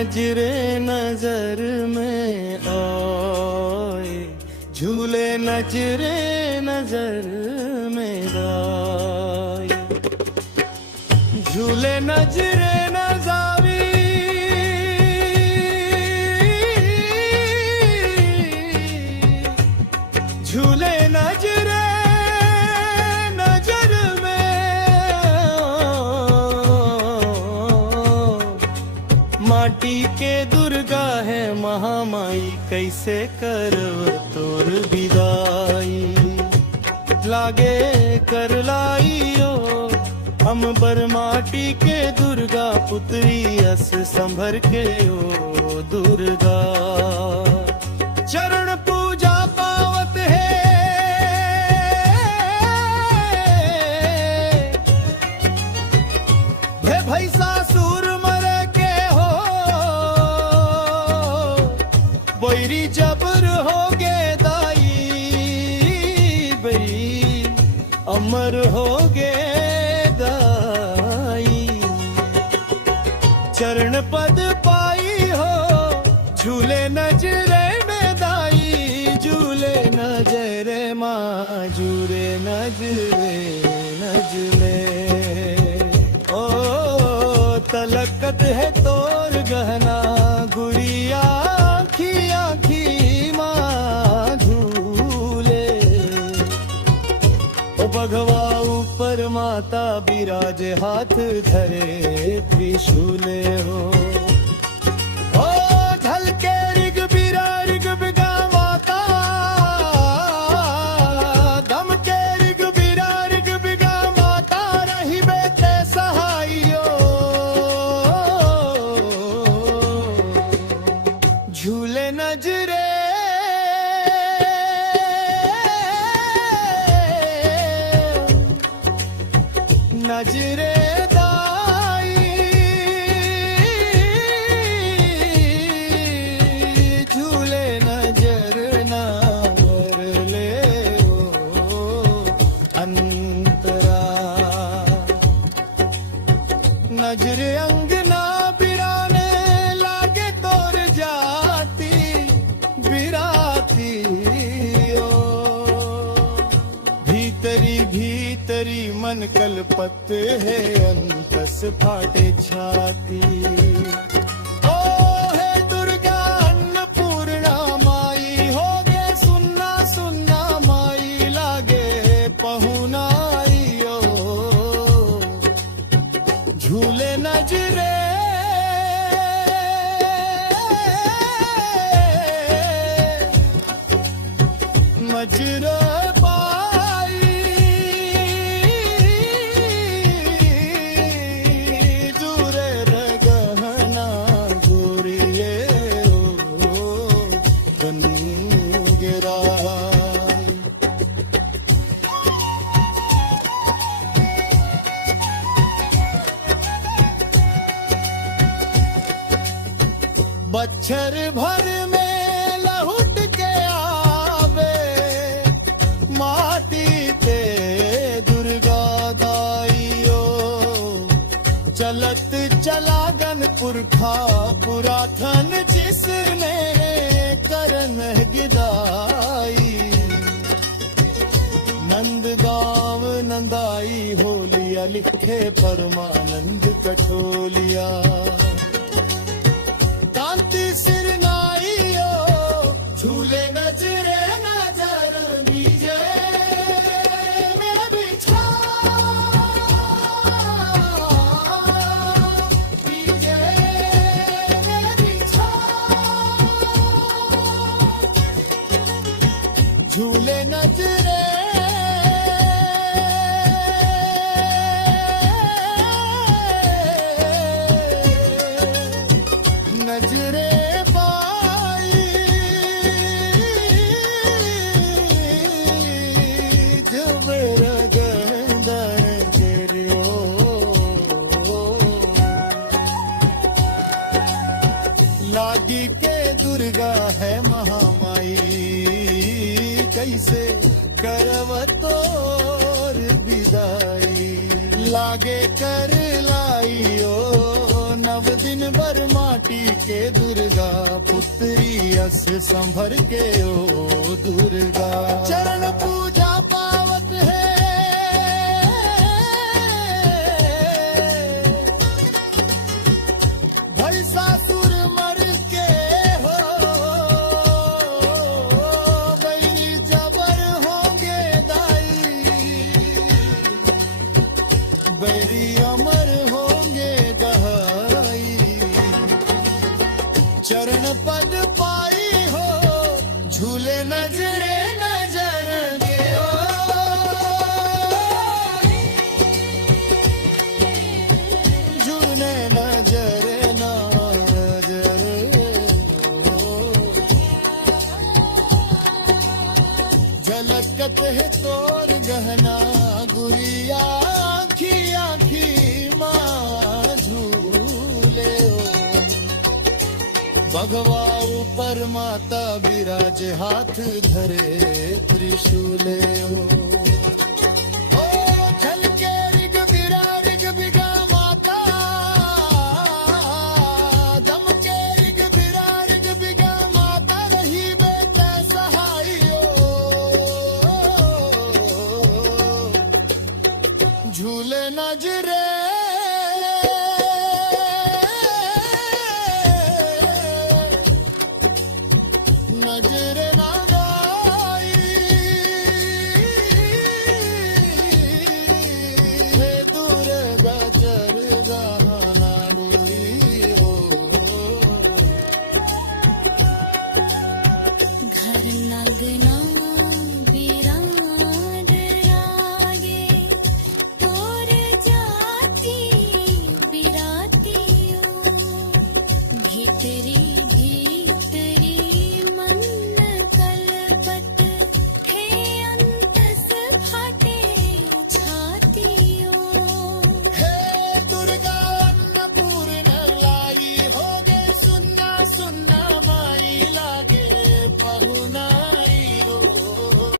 नजरे नजर में आए, झूले नजरे नजर में आए, झूले नजरे नजारी झूले नजरे नजर में। माटी के दुर्गा है महामाई, कैसे करव तोर विदाई, लागे कर लाइयो हम बर माटी के दुर्गा पुत्री अस संभर के ओ दुर्गा। चरण पूजा पावत है भैसा सूर मरे के हो, बैरी जबर हो गे दाई, बई अमर हो गे दाई। चरण पद पाई हो झूले नजरे में दाई, झूले नजरे माँ झूले नजरे नजरे। ओ तलकत है तोर गहना गुड़िया आखी आखी माँ झूले। ओ भगवा ऊपर माता बिराजे हाथ धरे त्रिशूले हो। ओ झलके रिग बिरा रिग बिगा माता, दम के रिग बिरा रिग बिगा माता, रही बेटे सहाइयो। झूले नजरे नजरे दाई, झूले नजर ना बरले ओ अंतरा। नजरे अंगना बिराने लागे तोर जाती बिराती ओ। भीतरी भीतरी मन कलपत है अंतस फाटे छाती। ओ है दुर्गा अन्नपूर्णा माई, हो गे सुन्ना सुन्ना माई, लागे पहुनाई ओ। झूले नजरे मजरे बच्छर भर में लहुट के आवे, माटी ते दुर्गा दाइयो। चलत चलागन पुरखा पुराथन जिसने करन गिदाई। नंद गाँव नंदाई होलिया, लिखे परमानंद कठोलिया। कांति सिर नाइयो झूले नजरे नजर बीजे में बिछा, बीजे में बिछा। झूले नजरे नजरे पाई, जबर गंदर गिरियो। लागी के दुर्गा है महामाई, कैसे करव तोर विदाई, लागे कर लाइयो नव दिन भर माटी के दुर्गा पुत्री अस संभर के ओ दुर्गा चरण पूजा पावत है भई सासुर मर के हो गई जबर होंगे दाई बैरी अमर होंगे दहाई चरण पद पाई हो झूले नजरे नजर के ओ झूले नजरे नजर झलकत है तोर गहना गुड़िया आखी आखी माँ झूले हो भगवा ऊपर माता विराज हाथ धरे त्रिशूले हो ओ झलके रिग बिरा रिग बिगा माता दमके रिग बिरा रिग बिगा माता रही बेटे सहाइयो झूले नजरे